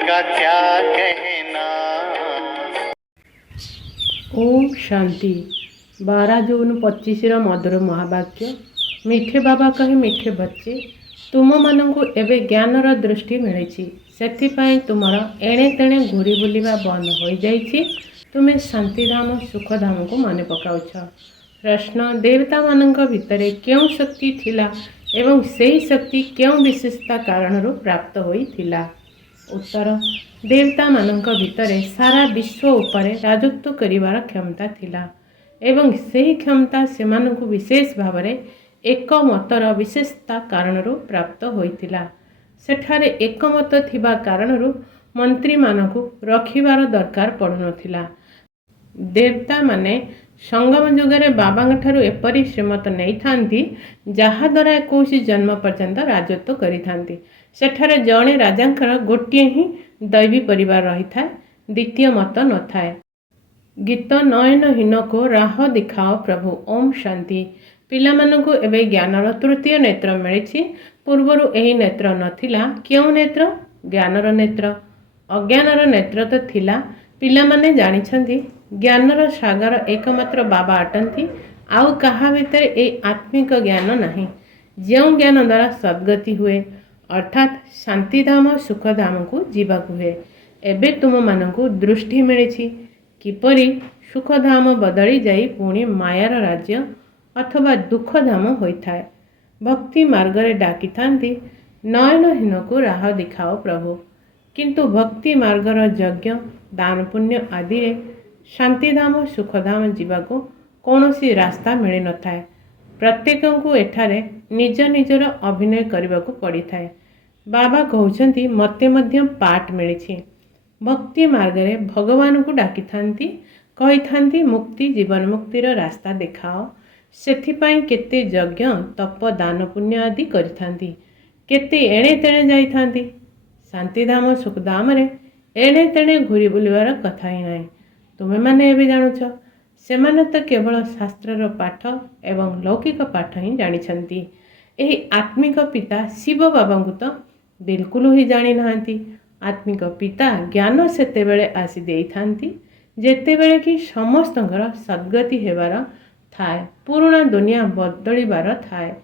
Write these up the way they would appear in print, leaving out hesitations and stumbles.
का क्या कहना। ओम शांति। 12 जून 25 मधुर महावाक्य। मिठे बाबा कहे मिठे बच्चे, तुम मानू एवं ज्ञानर दृष्टि मिली से तुमर एणे तेणे घूरी बुलवा बंद हो जाइए। तुम्हें शांतिधाम सुखधाम को मन पकाउछ। प्रश्न, देवता मान भितर क्यों शक्ति थिला एवं सही शक्ति क्यों विशेषता कारण प्राप्त होइथिला। उत्तर, देवता मानक भितर सारा विश्व उपरे राजत्व करिवार क्षमता थिला एवं सही क्षमता सेमानंकु विशेष भाव में एकमतर विशेषता कारण प्राप्त होइथिला। सेठारे एकमत थिबा कारणरू मंत्री मानकु रखिबार दरकार पड़ुनथिला। देवता माने संगम जुगरे बाबांठारु एपरी श्रीमत नहीं थांती जहा द्वारा 21 जन्म पर्यंत राजत्व करि थांती। सेठारे जणे राजांकर गोटिए ही दैवी परिवार रही था, द्वितीय मत न थाए। गीत नयनहीन को राह दिखाओ प्रभु। ओम शांति। पिला मानकु एबे ज्ञानर तृतीय नेत्र मिली। पूर्वरु एही नेत्र नथिला। क्यों नेत्र? ज्ञानर नेत्र। अज्ञानर नेत्र तो थिला। पिला माने जानिछंती ज्ञानर सागर एकमात्र बाबा अटंती। आउ कहा भितर ए आत्मिक ज्ञान नहीं। जो ज्ञान द्वारा सद्गति हुए अर्थात शांतिधाम सुखधाम को जीवाकु हुए। एबे तुम मानकु दृष्टि मिली किपरि सुखधाम बदली जाई पुणी मायार राज्य अथवा दुखधाम होइथाए। भक्ति मार्गरे डाकी थांती नयनहीन को राह दिखाओ प्रभु। किंतु भक्ति मार्गर यज्ञ दान पुण्य आदि शांतिधाम सुखधाम जीवाको कौनसी रास्ता मिली न थाए। प्रत्येक को एठारे निज निजर अभिनय करबाको पड़ी थाए। बाबा कहउछंती मते मध्य पाठ मिली। भक्ति मार्गरे भगवान को डाकी थांती कही थांती मुक्ति जीवन मुक्तिर रास्ता देखाओ। सेथिपाई केते यज्ञ तप दान पुण्य आदि करिथांती। केते एणे तेणे जाई थांती। शांतिधाम सुखधाम रे एणे तेणे घूरी बुलिवार कथा ही नाही। तुमे माने एबे जानुछ। सेमाने तो केवल शास्त्रर पाठ एवं लौकिक पाठ ही जानिछंती। एही आत्मिक पिता शिव बाबांकु तो बिल्कुल ही जानी नांती। आत्मिक पिता ज्ञान सेतेबेले आसी देई थांती जेतेबेले कि समस्तंकर सद्गति हेबार थाए, पुराणा दुनिया बदलिबार थाए।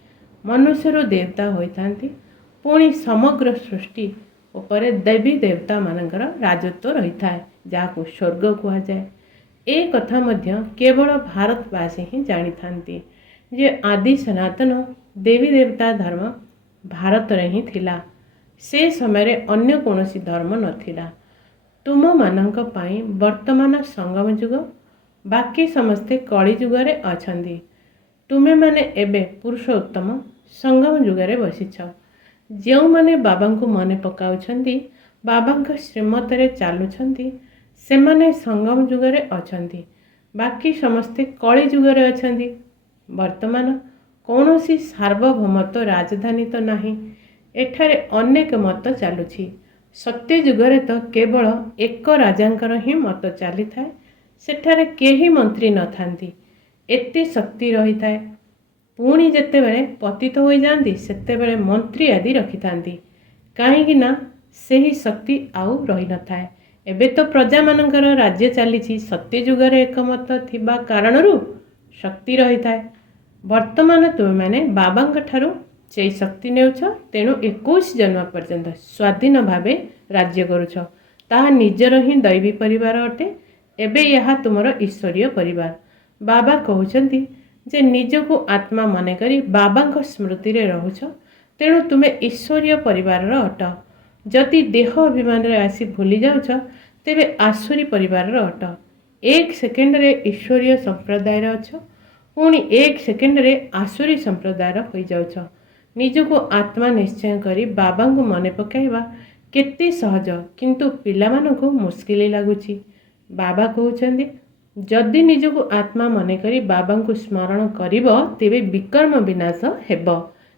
मनुष्यर देवता होइथांती पुणी समग्र सृष्टि उपरे देवी देवता मानकर राजत्व रही थाए जाको स्वर्ग कहा जाए। ए कथा मध्य केवल भारतवासी ही जानी थांती जे आदि सनातन देवी देवता धर्म भारत रे ही थिला। से समय अन्य कौनसी धर्म नथिला। तुम मानक पाई वर्तमान संगम जुग, बाकी समस्ते कली जुगरे अछंदी। तुमे माने एबे पुरुषोत्तम संगम जुगरे बसिछ। जो माने बाबा को मने पकाउछंदी, बाबा श्रीमत रे चालुछंदी, सेमाने संगम जुगरे अछंदी। बाकी समस्ते कली जुगरे अछंदी। वर्तमान कौनसी सार्वभौमत्व राजधानी तो नहीं। एठारे अनेक मत चालुछि। सत्य जुगरे तो केवल एक राजांकर ही मत चली थाए। सेठारे केही मंत्री न थांती। एते शक्ति रही थाए। पुणी जेतेबेले पतित हो जाती सेतेबेले मंत्री आदि रखी थांती। काहेकि ना सेही शक्ति आउ रही न थाए। एबे तो प्रजा मानकर राज्य चली। सत्य जुगरे एकमत थिबा कारणरू शक्ति रही थाए। वर्तमान तुम मैंने बाबांक ठारू से शक्ति नेउछ। तेणु 21 जन्म पर्यंत स्वाधीन भावे राज्य करुछ। ताहा निजर ही दैवी परिवार अटे। एबे यहा तुमर ईश्वरीय परिवार। बाबा कहउछंती जे निजको आत्मा मने करी बाबांक स्मृति रे रहुछ। तेणु तुमे ईश्वरीय परिवार अट। जदि देह अभिमान रे आसी भूली जाउछ तेबे आसुरी परिवार अट। एक सेकेंड रे ईश्वरीय संप्रदाय रे अछ, पुणी एक सेकेंड रे आसुरी संप्रदाय हो जाउछ। निजको आत्मा निश्चय करी बाबांको मने पकाइबा केते सहज, किंतु पिलामानंको मुस्किल लागुछि। बाबा कहउछंती जदि निजको आत्मा मने करी बाबांको स्मरण करिब तेबे विकर्म विनाश हेब।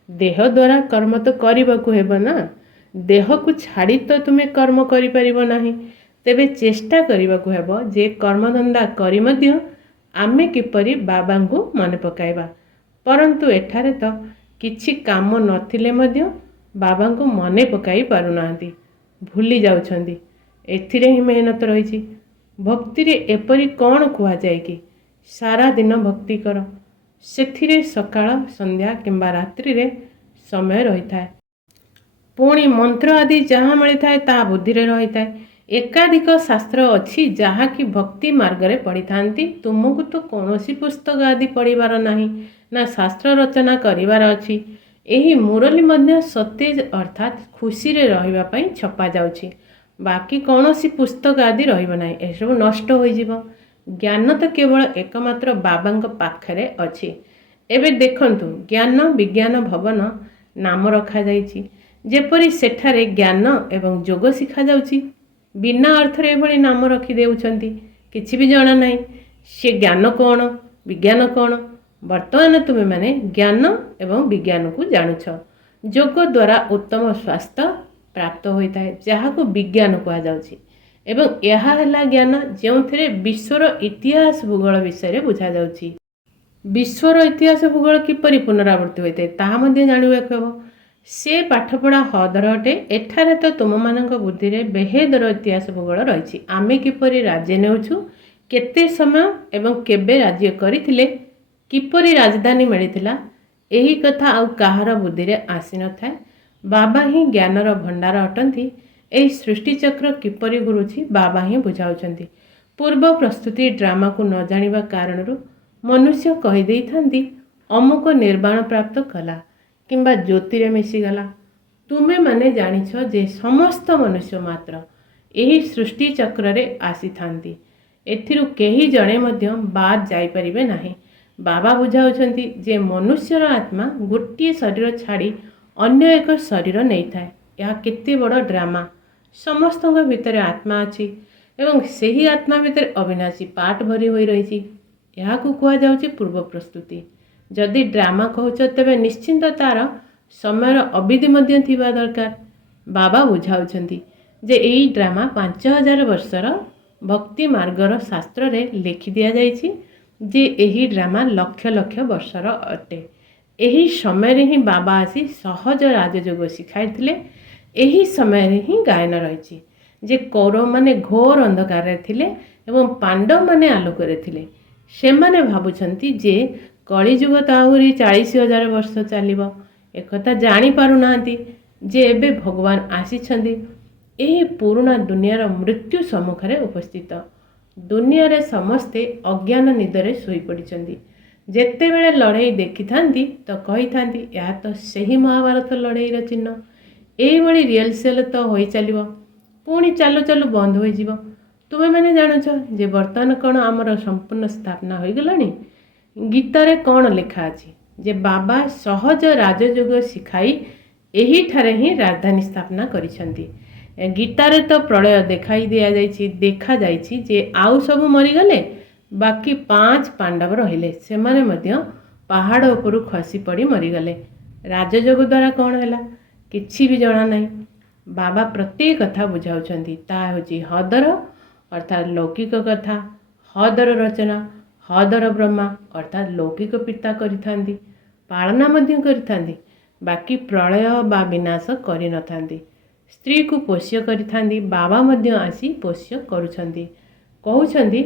देह द्वारा कर्म तो करबाकू हेब ना। देह को छाड़ी तो तुमे कर्म करि परिबो नाही। तेबे चेष्टा करिबाकू हेब जे कर्मधंदा करी मध्य आमे किपरि बाबांको मने पकाइबा। परंतु एठारे तो किछि काम नथिले मध्य बाबांको मने पकाई पारुनांती, भूली जाउछंती। ଏଥିରେ ହିଁ ମେହନତ ରହିଛି। ଭକ୍ତିରେ ଏପରି କ'ଣ କୁହାଯାଏ କି ସାରା ଦିନ ଭକ୍ତି କର, ସେଥିରେ ସକାଳ ସନ୍ଧ୍ୟା କିମ୍ବା ରାତ୍ରିରେ ସମୟ ରହିଥାଏ। ପୁଣି ମନ୍ତ୍ର ଆଦି ଯାହା ମିଳିଥାଏ ତାହା ବୁଦ୍ଧିରେ ରହିଥାଏ। ଏକାଧିକ ଶାସ୍ତ୍ର ଅଛି ଯାହାକି ଭକ୍ତି ମାର୍ଗରେ ପଢ଼ିଥାନ୍ତି। ତୁମକୁ ତ କୌଣସି ପୁସ୍ତକ ଆଦି ପଢ଼ିବାର ନାହିଁ, ନା ଶାସ୍ତ୍ର ରଚନା କରିବାର ଅଛି। ଏହି ମୁରଲୀ ମଧ୍ୟ ସତେଜ ଅର୍ଥାତ୍ ଖୁସିରେ ରହିବା ପାଇଁ ଛପାଯାଉଛି। ବାକି କୌଣସି ପୁସ୍ତକ ଆଦି ରହିବ ନାହିଁ, ଏସବୁ ନଷ୍ଟ ହୋଇଯିବ। ଜ୍ଞାନ ତ କେବଳ ଏକମାତ୍ର ବାବାଙ୍କ ପାଖରେ ଅଛି। ଏବେ ଦେଖନ୍ତୁ, ଜ୍ଞାନ ବିଜ୍ଞାନ ଭବନ ନାମ ରଖାଯାଇଛି, ଯେପରି ସେଠାରେ ଜ୍ଞାନ ଏବଂ ଯୋଗ ଶିଖାଯାଉଛି। ବିନା ଅର୍ଥରେ ଏଭଳି ନାମ ରଖିଦେଉଛନ୍ତି, କିଛି ବି ଜଣା ନାହିଁ ସେ ଜ୍ଞାନ କ'ଣ ବିଜ୍ଞାନ କ'ଣ। ବର୍ତ୍ତମାନ ତୁମେମାନେ ଜ୍ଞାନ ଏବଂ ବିଜ୍ଞାନକୁ ଜାଣୁଛ। ଯୋଗ ଦ୍ୱାରା ଉତ୍ତମ ସ୍ୱାସ୍ଥ୍ୟ ପ୍ରାପ୍ତ ହୋଇଥାଏ, ଯାହାକୁ ବିଜ୍ଞାନ କୁହାଯାଉଛି। ଏବଂ ଏହା ହେଲା ଜ୍ଞାନ ଯେଉଁଥିରେ ବିଶ୍ୱର ଇତିହାସ ଭୂଗୋଳ ବିଷୟରେ ବୁଝାଯାଉଛି। ବିଶ୍ୱର ଇତିହାସ ଭୂଗୋଳ କିପରି ପୁନରାବୃତ୍ତି ହୋଇଥାଏ ତାହା ମଧ୍ୟ ଜାଣିବାକୁ ହେବ। ସେ ପାଠପଢ଼ା ହଦର ଅଟେ। ଏଠାରେ ତ ତୁମମାନଙ୍କ ବୁଦ୍ଧିରେ ବେହେଦର ଇତିହାସ ଭୂଗୋଳ ରହିଛି। ଆମେ କିପରି ରାଜ୍ୟ ନେଉଛୁ, କେତେ ସମୟ ଏବଂ କେବେ ରାଜ୍ୟ କରିଥିଲେ, କିପରି ରାଜଧାନୀ ମିଳିଥିଲା, ଏହି କଥା ଆଉ କାହାର ବୁଦ୍ଧିରେ ଆସିନଥାଏ। ବାବା ହିଁ ଜ୍ଞାନର ଭଣ୍ଡାର ଅଟନ୍ତି। ଏହି ସୃଷ୍ଟିଚକ୍ର କିପରି ଘୁରୁଛି ବାବା ହିଁ ବୁଝାଉଛନ୍ତି। ପୂର୍ବ ପ୍ରସ୍ତୁତି ଡ୍ରାମାକୁ ନ ଜାଣିବା କାରଣରୁ ମନୁଷ୍ୟ କହିଦେଇଥାନ୍ତି ଅମୁକ ନିର୍ବାଣ ପ୍ରାପ୍ତ କଲା କିମ୍ବା ଜ୍ୟୋତିରେ ମିଶିଗଲା। ତୁମେମାନେ ଜାଣିଛ ଯେ ସମସ୍ତ ମନୁଷ୍ୟ ମାତ୍ର ଏହି ସୃଷ୍ଟିଚକ୍ରରେ ଆସିଥାନ୍ତି। ଏଥିରୁ କେହି ଜଣେ ମଧ୍ୟ ବାଦ୍ ଯାଇପାରିବେ ନାହିଁ। ବାବା ବୁଝାଉଛନ୍ତି ଯେ ମନୁଷ୍ୟର ଆତ୍ମା ଗୋଟିଏ ଶରୀର ଛାଡ଼ି ଅନ୍ୟ ଏକ ଶରୀର ନେଇଥାଏ। ଏହା କେତେ ବଡ଼ ଡ୍ରାମା। ସମସ୍ତଙ୍କ ଭିତରେ ଆତ୍ମା ଅଛି ଏବଂ ସେହି ଆତ୍ମା ଭିତରେ ଅବିନାଶୀ ପାର୍ଟ ଭରି ହୋଇ ରହିଛି। ଏହାକୁ କୁହାଯାଉଛି ପୂର୍ବ ପ୍ରସ୍ତୁତି। ଯଦି ଡ୍ରାମା କହୁଛ ତେବେ ନିଶ୍ଚିନ୍ତ ତାର ସମୟର ଅବଧି ମଧ୍ୟ ଥିବା ଦରକାର। ବାବା ବୁଝାଉଛନ୍ତି ଯେ ଏହି ଡ୍ରାମା 5000 ବର୍ଷର ଭକ୍ତି ମାର୍ଗର ଶାସ୍ତ୍ରରେ ଲେଖି ଦିଆଯାଇଛି ଯେ ଏହି ଡ୍ରାମା ଲକ୍ଷ ଲକ୍ଷ ବର୍ଷର ଅଟେ। ଏହି ସମୟରେ ହିଁ ବାବା ଆସି ସହଜ ରାଜଯୋଗ ଶିଖାଇଥିଲେ। ଏହି ସମୟରେ ହିଁ ଗାୟନ ରହିଛି ଯେ କୌରବମାନେ ଘୋର ଅନ୍ଧକାରରେ ଥିଲେ ଏବଂ ପାଣ୍ଡବମାନେ ଆଲୋକରେ ଥିଲେ। ସେମାନେ ଭାବୁଛନ୍ତି ଯେ କଳିଯୁଗ ତ ଆହୁରି 40,000 ବର୍ଷ ଚାଲିବ। ଏକଥା ଜାଣିପାରୁନାହାନ୍ତି ଯେ ଏବେ ଭଗବାନ ଆସିଛନ୍ତି ଏହି ପୁରୁଣା ଦୁନିଆର ମୃତ୍ୟୁ ସମ୍ମୁଖରେ ଉପସ୍ଥିତ। ଦୁନିଆରେ ସମସ୍ତେ ଅଜ୍ଞାନ ନିଦରେ ଶୋଇପଡ଼ିଛନ୍ତି। ଯେତେବେଳେ ଲଢ଼େଇ ଦେଖିଥାନ୍ତି ତ କହିଥାନ୍ତି ଏହା ତ ସେହି ମହାଭାରତ ଲଢ଼େଇର ଚିହ୍ନ। ଏହିଭଳି ରିହର୍ସାଲ ତ ହୋଇ ଚାଲିବ, ପୁଣି ଚାଲୁ ଚାଲୁ ବନ୍ଦ ହୋଇଯିବ। ତୁମେମାନେ ଜାଣୁଛ ଯେ ବର୍ତ୍ତମାନ କ'ଣ ଆମର ସମ୍ପୂର୍ଣ୍ଣ ସ୍ଥାପନା ହୋଇଗଲାଣି। ଗୀତାରେ କ'ଣ ଲେଖା ଅଛି ଯେ ବାବା ସହଜ ରାଜଯୋଗ ଶିଖାଇ ଏହିଠାରେ ହିଁ ରାଜଧାନୀ ସ୍ଥାପନା କରିଛନ୍ତି। ଗୀତାରେ ତ ପ୍ରଳୟ ଦେଖାଯାଇଛି ଯେ ଆଉ ସବୁ ମରିଗଲେ, ବାକି 5 ପାଣ୍ଡବ ରହିଲେ। ସେମାନେ ମଧ୍ୟ ପାହାଡ଼ ଉପରୁ ଖସି ପଡ଼ି ମରିଗଲେ। ରାଜଯୋଗ ଦ୍ୱାରା କ'ଣ ହେଲା କିଛି ବି ଜଣା ନାହିଁ। ବାବା ପ୍ରତ୍ୟେକ କଥା ବୁଝାଉଛନ୍ତି। ତାହା ହେଉଛି ହଦର ଅର୍ଥାତ୍ ଲୌକିକ କଥା। ହଦର ରଚନା ହଦର ବ୍ରହ୍ମା ଅର୍ଥାତ୍ ଲୌକିକ ପିତା କରିଥାନ୍ତି, ପାଳନା ମଧ୍ୟ କରିଥାନ୍ତି, ବାକି ପ୍ରଳୟ ବା ବିନାଶ କରିନଥାନ୍ତି। ସ୍ତ୍ରୀକୁ ପୋଷ୍ୟ କରିଥାନ୍ତି, ବାବା ମଧ୍ୟ ଆସି ପୋଷ୍ୟ କରୁଛନ୍ତି। କହୁଛନ୍ତି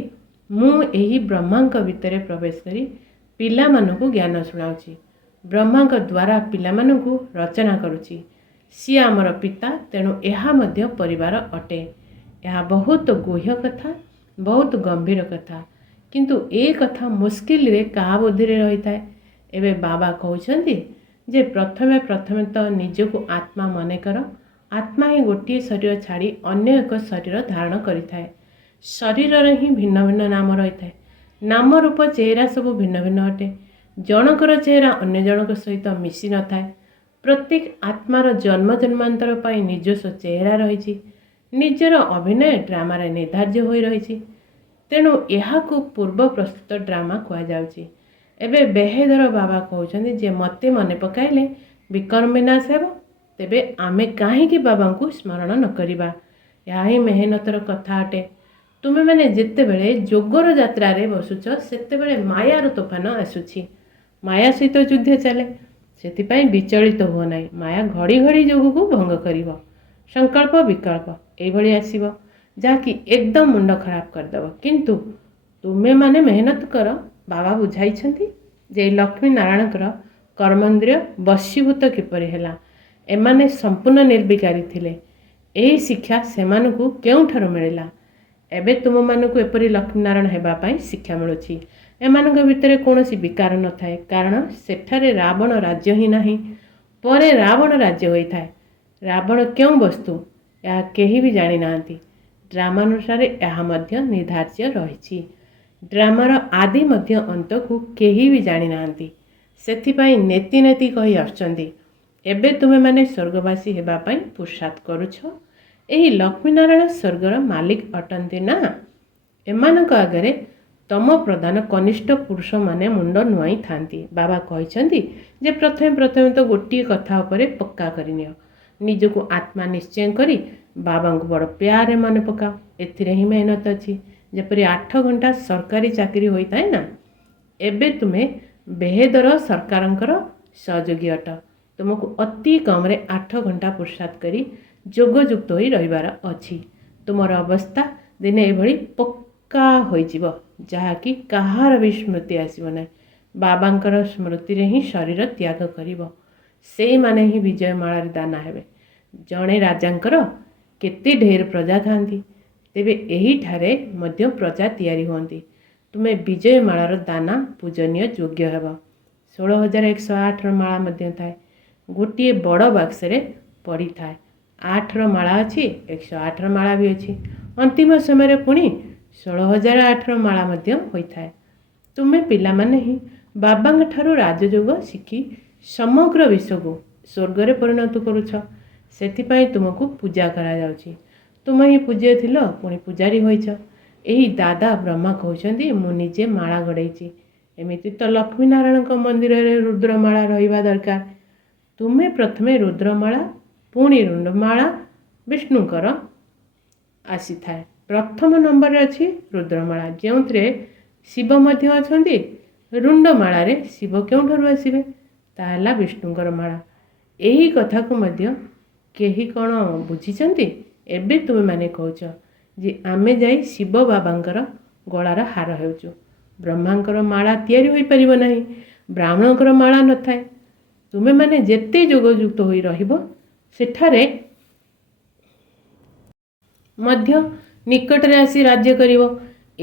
ମୁଁ ଏହି ବ୍ରହ୍ମାଙ୍କ ଭିତରେ ପ୍ରବେଶ କରି ପିଲାମାନଙ୍କୁ ଜ୍ଞାନ ଶୁଣାଉଛି। ବ୍ରହ୍ମାଙ୍କ ଦ୍ୱାରା ପିଲାମାନଙ୍କୁ ରଚନା କରୁଛି। ସିଏ ଆମର ପିତା, ତେଣୁ ଏହା ମଧ୍ୟ ପରିବାର ଅଟେ। ଏହା ବହୁତ ଗୁହ୍ୟ କଥା, ବହୁତ ଗମ୍ଭୀର କଥା, କିନ୍ତୁ ଏ କଥା ମୁସ୍କିଲରେ କାହା ବୁଦ୍ଧିରେ ରହିଥାଏ। ଏବେ ବାବା କହୁଛନ୍ତି ଯେ ପ୍ରଥମେ ତ ନିଜକୁ ଆତ୍ମା ମନେକର। ଆତ୍ମା ହିଁ ଗୋଟିଏ ଶରୀର ଛାଡ଼ି ଅନ୍ୟ ଏକ ଶରୀର ଧାରଣ କରିଥାଏ। ଶରୀରରେ ହିଁ ଭିନ୍ନ ଭିନ୍ନ ନାମ ରହିଥାଏ। ନାମ ରୂପ ଚେହେରା ସବୁ ଭିନ୍ନ ଭିନ୍ନ ଅଟେ। ଜଣଙ୍କର ଚେହେରା ଅନ୍ୟ ଜଣଙ୍କ ସହିତ ମିଶି ନଥାଏ। ପ୍ରତ୍ୟେକ ଆତ୍ମାର ଜନ୍ମ ଜନ୍ମାନ୍ତର ପାଇଁ ନିଜସ୍ୱ ଚେହେରା ରହିଛି। ନିଜର ଅଭିନୟ ଡ୍ରାମାରେ ନିର୍ଦ୍ଧାର୍ଯ୍ୟ ହୋଇ ରହିଛି। ତେଣୁ ଏହାକୁ ପୂର୍ବ ପ୍ରସ୍ତୁତ ଡ୍ରାମା କୁହାଯାଉଛି। ଏବେ ବେହେଦର ବାବା କହୁଛନ୍ତି ଯେ ମୋତେ ମନେ ପକାଇଲେ ବିକର୍ମ ବିନାଶ ହେବ। ତେବେ ଆମେ କାହିଁକି ବାବାଙ୍କୁ ସ୍ମରଣ ନ କରିବା? ଏହା ହିଁ ମେହନତର କଥା ଅଟେ। ତୁମେମାନେ ଯେତେବେଳେ ଯୋଗର ଯାତ୍ରାରେ ବସୁଛ ସେତେବେଳେ ମାୟାର ତୋଫାନ ଆସୁଛି। ମାୟା ସହିତ ଯୁଦ୍ଧ ଚାଲେ, ସେଥିପାଇଁ ବିଚଳିତ ହୁଅ ନାହିଁ। ମାୟା ଘଡ଼ି ଘଡ଼ି ଯୋଗକୁ ଭଙ୍ଗ କରିବ। ସଂକଳ୍ପ ବିକଳ୍ପ ଏଇଭଳି ଆସିବ। ଯାହାକି ଏକଦମ ମୁଣ୍ଡ ଖରାପ କରିଦେବ। କିନ୍ତୁ ତୁମେମାନେ ମେହନତ କର। ବାବା ବୁଝାଇଛନ୍ତି ଯେ ଲକ୍ଷ୍ମୀ ନାରାୟଣଙ୍କର କର୍ମେନ୍ଦ୍ରିୟ ବଶୀଭୂତ କିପରି ହେଲା। ଏମାନେ ସମ୍ପୂର୍ଣ୍ଣ ନିର୍ବିକାରୀ ଥିଲେ। ଏହି ଶିକ୍ଷା ସେମାନଙ୍କୁ କେଉଁଠାରୁ ମିଳିଲା? ଏବେ ତୁମମାନଙ୍କୁ ଏପରି ଲକ୍ଷ୍ମୀନାରାୟଣ ହେବା ପାଇଁ ଶିକ୍ଷା ମିଳୁଛି। ଏମାନଙ୍କ ଭିତରେ କୌଣସି ବିକାର ନଥାଏ, କାରଣ ସେଠାରେ ରାବଣ ରାଜ୍ୟ ହିଁ ନାହିଁ। ପରେ ରାବଣ ରାଜ୍ୟ ହୋଇଥାଏ। ରାବଣ କେଉଁ ବସ୍ତୁ ଏହା କେହି ବି ଜାଣିନାହାନ୍ତି। ଡ୍ରାମାନୁସାରେ ଏହା ମଧ୍ୟ ନିର୍ଦ୍ଧାର୍ଯ୍ୟ ରହିଛି। ଡ୍ରାମାର ଆଦି ମଧ୍ୟ ଅନ୍ତକୁ କେହି ବି ଜାଣିନାହାନ୍ତି। ସେଥିପାଇଁ ନେତି ନେତି କହି ଆସୁଛନ୍ତି। ଏବେ ତୁମେମାନେ ସ୍ୱର୍ଗବାସୀ ହେବା ପାଇଁ ପୁରୁଷାର୍ଥ କରୁଛ। ଏହି ଲକ୍ଷ୍ମୀନାରାୟଣ ସ୍ୱର୍ଗର ମାଲିକ ଅଟନ୍ତି ନା। ଏମାନଙ୍କ ଆଗରେ ତମ ପ୍ରଧାନ କନିଷ୍ଠ ପୁରୁଷମାନେ ମୁଣ୍ଡ ନୁଆଁଇଥାନ୍ତି। ବାବା କହିଛନ୍ତି ଯେ ପ୍ରଥମେ ତ ଗୋଟିଏ କଥା ଉପରେ ପକ୍କା କରିନିଅ। ନିଜକୁ ଆତ୍ମା ନିଶ୍ଚୟ କରି ବାବାଙ୍କୁ ବଡ଼ ପ୍ୟାରେ ମନେ ପକାଅ। ଏଥିରେ ହିଁ ମେହନତ ଅଛି। ଯେପରି 8 ଘଣ୍ଟା ସରକାରୀ ଚାକିରି ହୋଇଥାଏ ନା। ଏବେ ତୁମେ ବେହେଦର ସରକାରଙ୍କର ସହଯୋଗୀ ଅଟ। ତୁମକୁ ଅତି କମରେ 8 ଘଣ୍ଟା ପୁରୁଷାର୍ଥ କରି ଯୋଗଯୁକ୍ତ ହୋଇ ରହିବାର ଅଛି। ତୁମର ଅବସ୍ଥା ଦିନେ ଏଭଳି ପକ୍କା ହୋଇଯିବ ଯାହାକି କାହାର ବି ସ୍ମୃତି ଆସିବ ନାହିଁ। ବାବାଙ୍କର ସ୍ମୃତିରେ ହିଁ ଶରୀର ତ୍ୟାଗ କରିବ। ସେଇମାନେ ହିଁ ବିଜୟମାଳାରେ ଦାନା ହେବେ। ଜଣେ ରାଜାଙ୍କର କେତେ ଢେର ପ୍ରଜା ଥାନ୍ତି, ତେବେ ଏହିଠାରେ ମଧ୍ୟ ପ୍ରଜା ତିଆରି ହୁଅନ୍ତି। ତୁମେ ବିଜୟମାଳାର ଦାନା ପୂଜନୀୟ ଯୋଗ୍ୟ ହେବ। 16,108ର ମାଳା ମଧ୍ୟ ଥାଏ। ଗୋଟିଏ ବଡ଼ ବାକ୍ସରେ ପଡ଼ିଥାଏ। 8ର ମାଳା ଅଛି, 108ର ମାଳା ବି ଅଛି। ଅନ୍ତିମ ସମୟରେ ପୁଣି 16,008ର ମାଳା ମଧ୍ୟ ହୋଇଥାଏ। ତୁମେ ପିଲାମାନେ ହିଁ ବାବାଙ୍କ ଠାରୁ ରାଜଯୋଗ ଶିଖି ସମଗ୍ର ବିଶ୍ୱକୁ ସ୍ୱର୍ଗରେ ପରିଣତ କରୁଛ। ସେଥିପାଇଁ ତୁମକୁ ପୂଜା କରାଯାଉଛି। ତୁମେ ହିଁ ପୂଜ୍ୟ ଥିଲ, ପୁଣି ପୂଜାରୀ ହୋଇଛ। ଏହି ଦାଦା ବ୍ରହ୍ମା କହୁଛନ୍ତି ମୁଁ ନିଜେ ମାଳା ଗଢ଼େଇଛି। ଏମିତି ତ ଲକ୍ଷ୍ମୀନାରାୟଣଙ୍କ ମନ୍ଦିରରେ ରୁଦ୍ରମାଳା ରହିବା ଦରକାର। ତୁମେ ପ୍ରଥମେ ରୁଦ୍ରମାଳା, ପୁଣି ରୁଣ୍ଡମାଳା ବିଷ୍ଣୁଙ୍କର ଆସିଥାଏ। ପ୍ରଥମ ନମ୍ବରରେ ଅଛି ରୁଦ୍ରମାଳା, ଯେଉଁଥିରେ ଶିବ ମଧ୍ୟ ଅଛନ୍ତି। ରୁଣ୍ଡମାଳାରେ ଶିବ କେଉଁଠାରୁ ଆସିବେ? ତାହା ହେଲା ବିଷ୍ଣୁଙ୍କର ମାଳା। ଏହି କଥାକୁ ମଧ୍ୟ କେହି କ'ଣ ବୁଝିଛନ୍ତି? ଏବେ ତୁମେମାନେ କହୁଛ ଯେ ଆମେ ଯାଇ ଶିବ ବାବାଙ୍କର ଗଳାର ହାର ହେଉଛୁ। ବ୍ରହ୍ମାଙ୍କର ମାଳା ତିଆରି ହୋଇପାରିବ ନାହିଁ। ବ୍ରାହ୍ମଣଙ୍କର ମାଳା ନଥାଏ। ତୁମେମାନେ ଯେତେ ଯୋଗଯୁକ୍ତ ହୋଇ ରହିବ, ସେଠାରେ ମଧ୍ୟ ନିକଟରେ ଆସି ରାଜ୍ୟ କରିବ।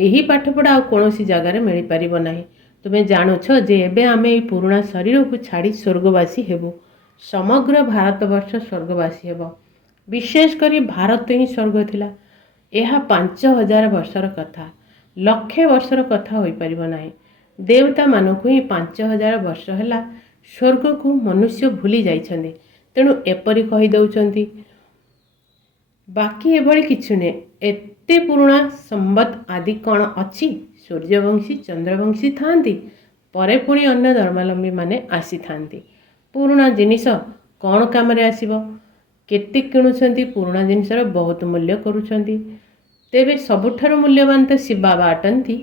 ଏହି ପାଠପଢ଼ା ଆଉ କୌଣସି ଜାଗାରେ ମିଳିପାରିବ ନାହିଁ। ତୁମେ ଜାଣୁଛ ଯେ ଏବେ ଆମେ ଏହି ପୁରୁଣା ଶରୀରକୁ ଛାଡ଼ି ସ୍ୱର୍ଗବାସୀ ହେବୁ। ସମଗ୍ର ଭାରତବର୍ଷ ସ୍ୱର୍ଗବାସୀ ହେବ। ବିଶେଷ କରି ଭାରତ ହିଁ ସ୍ୱର୍ଗ ଥିଲା। ଏହା 5,000 ବର୍ଷର କଥା, ଲକ୍ଷେ ବର୍ଷର କଥା ହୋଇପାରିବ ନାହିଁ। ଦେବତାମାନଙ୍କୁ ହିଁ 5,000 ବର୍ଷ ହେଲା ସ୍ୱର୍ଗକୁ ମନୁଷ୍ୟ ଭୁଲି ଯାଇଛନ୍ତି। ତେଣୁ ଏପରି କହିଦେଉଛନ୍ତି। ବାକି ଏଭଳି କିଛି ନୁହେଁ। ଏତେ ପୁରୁଣା ସମ୍ବତ ଆଦି କ'ଣ ଅଛି? ସୂର୍ଯ୍ୟବଂଶୀ, ଚନ୍ଦ୍ରବଂଶୀ ଥାଆନ୍ତି। ପରେ ପୁଣି ଅନ୍ୟ ଧର୍ମାବଲମ୍ବୀମାନେ ଆସିଥାନ୍ତି। ପୁରୁଣା ଜିନିଷ କ'ଣ କାମରେ ଆସିବ? କେତେ କିଣୁଛନ୍ତି? ପୁରୁଣା ଜିନିଷର ବହୁତ ମୂଲ୍ୟ କରୁଛନ୍ତି। ତେବେ ସବୁଠାରୁ ମୂଲ୍ୟବାନ ତ ଶିବ ବାବା ଅଟନ୍ତି।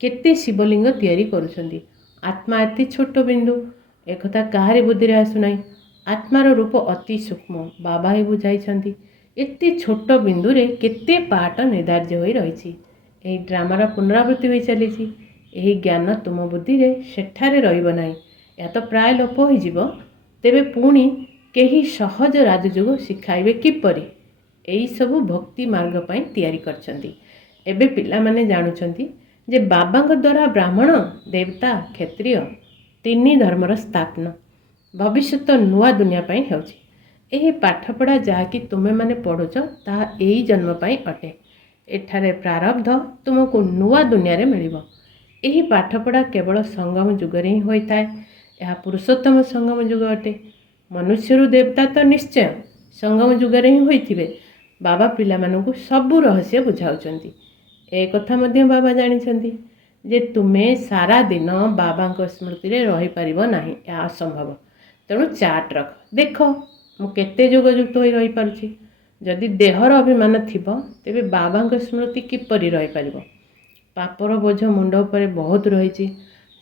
କେତେ ଶିବଲିଙ୍ଗ ତିଆରି କରୁଛନ୍ତି। ଆତ୍ମା ଅତି ଛୋଟ ବିନ୍ଦୁ। ଏକଥା କାହାରି ବୁଦ୍ଧିରେ ଆସୁନାହିଁ। ଆତ୍ମାର ରୂପ ଅତି ସୂକ୍ଷ୍ମ। ବାବା ହିଁ ବୁଝାଇଛନ୍ତି। ଏତେ ଛୋଟ ବିନ୍ଦୁରେ କେତେ ପାଠ ନିର୍ଦ୍ଧାର୍ଯ୍ୟ ହୋଇ ରହିଛି। ଏହି ଡ୍ରାମାର ପୁନରାବୃତ୍ତି ହୋଇ ଚାଲିଛି। ଏହି ଜ୍ଞାନ ତୁମ ବୁଦ୍ଧିରେ ସେଠାରେ ରହିବ ନାହିଁ। ଏହା ତ ପ୍ରାୟ ଲୋପ ହୋଇଯିବ। ତେବେ ପୁଣି କେହି ସହଜ ରାଜଯୋଗ ଶିଖାଇବେ କିପରି? ଏହିସବୁ ଭକ୍ତି ମାର୍ଗ ପାଇଁ ତିଆରି କରିଛନ୍ତି। ଏବେ ପିଲାମାନେ ଜାଣୁଛନ୍ତି ଯେ ବାବାଙ୍କ ଦ୍ୱାରା ବ୍ରାହ୍ମଣ, ଦେବତା, କ୍ଷତ୍ରିୟ ତିନି ଧର୍ମର ସ୍ଥାପନ ଭବିଷ୍ୟତ ନୂଆ ଦୁନିଆ ପାଇଁ ହେଉଛି। ଏହି ପାଠପଢ଼ା ଯାହାକି ତୁମେମାନେ ପଢ଼ୁଛ ତାହା ଏହି ଜନ୍ମ ପାଇଁ ଅଟେ। ଏଠାରେ ପ୍ରାରବ୍ଧ ତୁମକୁ ନୂଆ ଦୁନିଆରେ ମିଳିବ। ଏହି ପାଠପଢ଼ା କେବଳ ସଙ୍ଗମ ଯୁଗରେ ହିଁ ହୋଇଥାଏ। ଏହା ପୁରୁଷୋତ୍ତମ ସଙ୍ଗମ ଯୁଗ ଅଟେ। ମନୁଷ୍ୟରୁ ଦେବତା ତ ନିଶ୍ଚୟ ସଙ୍ଗମ ଯୁଗରେ ହିଁ ହୋଇଥିବେ। ବାବା ପିଲାମାନଙ୍କୁ ସବୁ ରହସ୍ୟ ବୁଝାଉଛନ୍ତି। ଏ କଥା ମଧ୍ୟ ବାବା ଜାଣିଛନ୍ତି ଯେ ତୁମେ ସାରା ଦିନ ବାବାଙ୍କ ସ୍ମୃତିରେ ରହିପାରିବ ନାହିଁ। ଏହା ଅସମ୍ଭବ। ତେଣୁ ଚାର୍ଟ ରଖ, ଦେଖ ମୁଁ କେତେ ଯୋଗଯୁକ୍ତ ହୋଇ ରହିପାରୁଛି। ଯଦି ଦେହର ଅଭିମାନ ଥିବ ତେବେ ବାବାଙ୍କ ସ୍ମୃତି କିପରି ରହିପାରିବ? ପାପର ବୋଝ ମୁଣ୍ଡ ଉପରେ ବହୁତ ରହିଛି।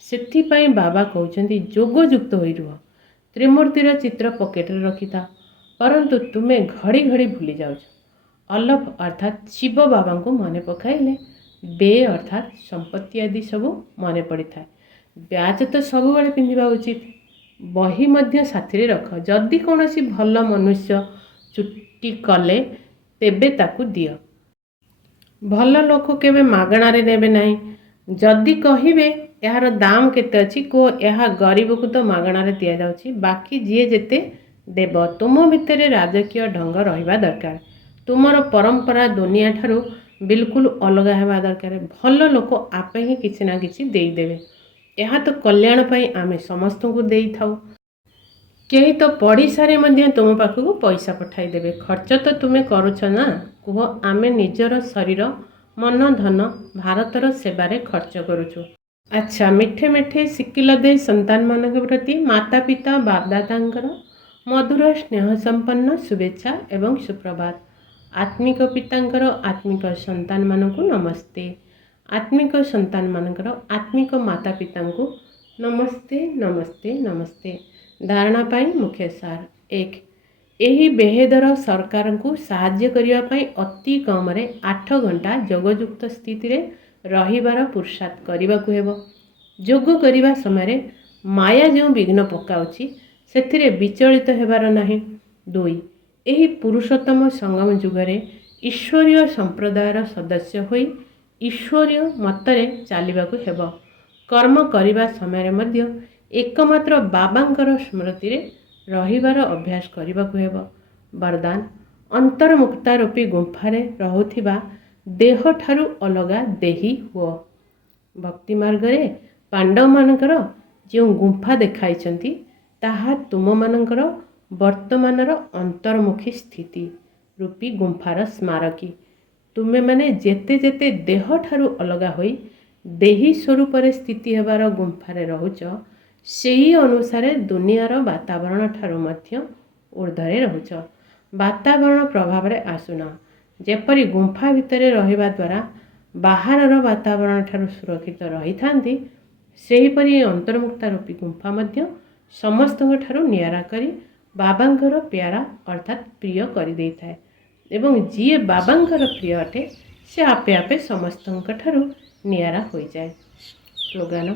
ସେଥିପାଇଁ ବାବା କହୁଛନ୍ତି ଯୋଗଯୁକ୍ତ ହୋଇ ରୁହ। ତ୍ରିମୂର୍ତ୍ତିର ଚିତ୍ର ପକେଟରେ ରଖିଥାଅ। ପରନ୍ତୁ ତୁମେ ଘଡ଼ି ଘଡ଼ି ଭୁଲି ଯାଉଛ। ଅଲଫ ଅର୍ଥାତ୍ ଶିବ ବାବାଙ୍କୁ ମନେ ପକାଇଲେ ବେ ଅର୍ଥାତ୍ ସମ୍ପତ୍ତି ଆଦି ସବୁ ମନେ ପଡ଼ିଥାଏ। ବ୍ୟାଜ୍ ତ ସବୁବେଳେ ପିନ୍ଧିବା ଉଚିତ। ବହି ମଧ୍ୟ ସାଥିରେ ରଖ। ଯଦି କୌଣସି ଭଲ ମନୁଷ୍ୟ ଚୁଟି କଲେ ତେବେ ତାକୁ ଦିଅ। ଭଲ ଲୋକ କେବେ ମାଗଣାରେ ନେବେ ନାହିଁ। ଯଦି କହିବେ ଏହାର ଦାମ କେତେ ଅଛି, କୁହ ଏହା ଗରିବକୁ ତ ମାଗଣାରେ ଦିଆଯାଉଛି, ବାକି ଯିଏ ଯେତେ ଦେବ। ତୁମ ଭିତରେ ରାଜକୀୟ ଢଙ୍ଗ ରହିବା ଦରକାର। ତୁମର ପରମ୍ପରା ଦୁନିଆ ଠାରୁ ବିଲକୁଲ ଅଲଗା ହେବା ଦରକାର। ଭଲ ଲୋକ ଆପେ ହିଁ କିଛି ନା କିଛି ଦେଇଦେବେ। ଏହା ତ କଲ୍ୟାଣ ପାଇଁ ଆମେ ସମସ୍ତଙ୍କୁ ଦେଇଥାଉ। କେହି ତ ପଡ଼ିଶାରେ ମଧ୍ୟ ତୁମ ପାଖକୁ ପଇସା ପଠାଇଦେବେ। ଖର୍ଚ୍ଚ ତ ତୁମେ କରୁଛ ନା। କୁହ ଆମେ ନିଜର ଶରୀର, ମନ, ଧନ ଭାରତର ସେବାରେ ଖର୍ଚ୍ଚ କରୁଛୁ। ଆଚ୍ଛା, ମିଠେ ମିଠେ ଶିକିଲ ଦେଇ ସନ୍ତାନମାନଙ୍କ ପ୍ରତି ମାତା ପିତା ବାପଦାଦାଙ୍କର ମଧୁର ସ୍ନେହ ସମ୍ପନ୍ନ ଶୁଭେଚ୍ଛା ଏବଂ ସୁପ୍ରଭାତ। ଆତ୍ମିକ ପିତାଙ୍କର ଆତ୍ମିକ ସନ୍ତାନମାନଙ୍କୁ ନମସ୍ତେ। ଆତ୍ମିକ ସନ୍ତାନମାନଙ୍କର ଆତ୍ମିକ ମାତା ପିତାଙ୍କୁ ନମସ୍ତେ ନମସ୍ତେ ନମସ୍ତେ। ଧାରଣା ପାଇଁ ମୁଖ୍ୟ ସାର 1. ଏହି ବେହେଦର ସରକାରଙ୍କୁ ସାହାଯ୍ୟ କରିବା ପାଇଁ ଅତି କମରେ 8 ଘଣ୍ଟା ଯୋଗଯୁକ୍ତ ସ୍ଥିତିରେ ରହିବାର ପୁରୁଷାର୍ଥ କରିବାକୁ ହେବ। ଯୋଗ କରିବା ସମୟରେ ମାୟା ଯେଉଁ ବିଘ୍ନ ପକାଉଛି ସେଥିରେ ବିଚଳିତ ହେବାର ନାହିଁ। 2. ଏହି ପୁରୁଷୋତ୍ତମ ସଙ୍ଗମ ଯୁଗରେ ଈଶ୍ୱରୀୟ ସମ୍ପ୍ରଦାୟର ସଦସ୍ୟ ହୋଇ ଈଶ୍ୱରୀୟ ମତରେ ଚାଲିବାକୁ ହେବ। କର୍ମ କରିବା ସମୟରେ ମଧ୍ୟ ଏକମାତ୍ର ବାବାଙ୍କର ସ୍ମୃତିରେ ରହିବାର ଅଭ୍ୟାସ କରିବାକୁ ହେବ। ବରଦାନ ଅନ୍ତର୍ମୁକ୍ତା ରୂପୀ ଗୁମ୍ଫାରେ ରହୁଥିବା ଦେହଠାରୁ ଅଲଗା ଦେହୀ ହୁଅ। ଭକ୍ତି ମାର୍ଗରେ ପାଣ୍ଡବମାନଙ୍କର ଯେଉଁ ଗୁମ୍ଫା ଦେଖାଇଛନ୍ତି ତାହା ତୁମମାନଙ୍କର ବର୍ତ୍ତମାନର ଅନ୍ତର୍ମୁଖୀ ସ୍ଥିତି ରୂପୀ ଗୁମ୍ଫାର ସ୍ମାରକୀ। ତୁମେମାନେ ଯେତେ ଯେତେ ଦେହଠାରୁ ଅଲଗା ହୋଇ ଦେହୀ ସ୍ୱରୂପରେ ସ୍ଥିତି ହେବାର ଗୁମ୍ଫାରେ ରହୁଛ, ସେହି ଅନୁସାରେ ଦୁନିଆର ବାତାବରଣ ଠାରୁ ମଧ୍ୟ ଊର୍ଦ୍ଧ୍ୱରେ ରହୁଛ। ବାତାବରଣ ପ୍ରଭାବରେ ଆସୁନ। ଯେପରି ଗୁମ୍ଫା ଭିତରେ ରହିବା ଦ୍ୱାରା ବାହାରର ବାତାବରଣ ଠାରୁ ସୁରକ୍ଷିତ ରହିଥାନ୍ତି, ସେହିପରି ଏହି ଅନ୍ତର୍ମୁକ୍ତା ରୂପୀ ଗୁମ୍ଫା ମଧ୍ୟ ସମସ୍ତଙ୍କ ଠାରୁ ନିଆରା କରି ବାବାଙ୍କର ପ୍ୟାରା ଅର୍ଥାତ୍ ପ୍ରିୟ କରିଦେଇଥାଏ ଏବଂ ଯିଏ ବାବାଙ୍କର ପ୍ରିୟ ଅଟେ ସେ ଆପେ ଆପେ ସମସ୍ତଙ୍କ ଠାରୁ ନିଆରା ହୋଇଯାଏ। ସ୍ଲୋଗାନ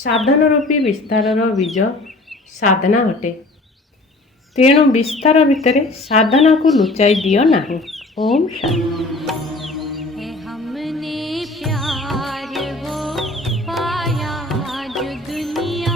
ସାଧନ ରୂପୀ ବିସ୍ତାରର ବୀଜ ସାଧନା ଅଟେ। ତେଣୁ ବିସ୍ତାର ଭିତରେ ସାଧନାକୁ ଲୁଚାଇ ଦିଅ ନାହିଁ। ଓମ୍ ଶାନ୍ତି। है हमने प्यार वो पाया जो दुनिया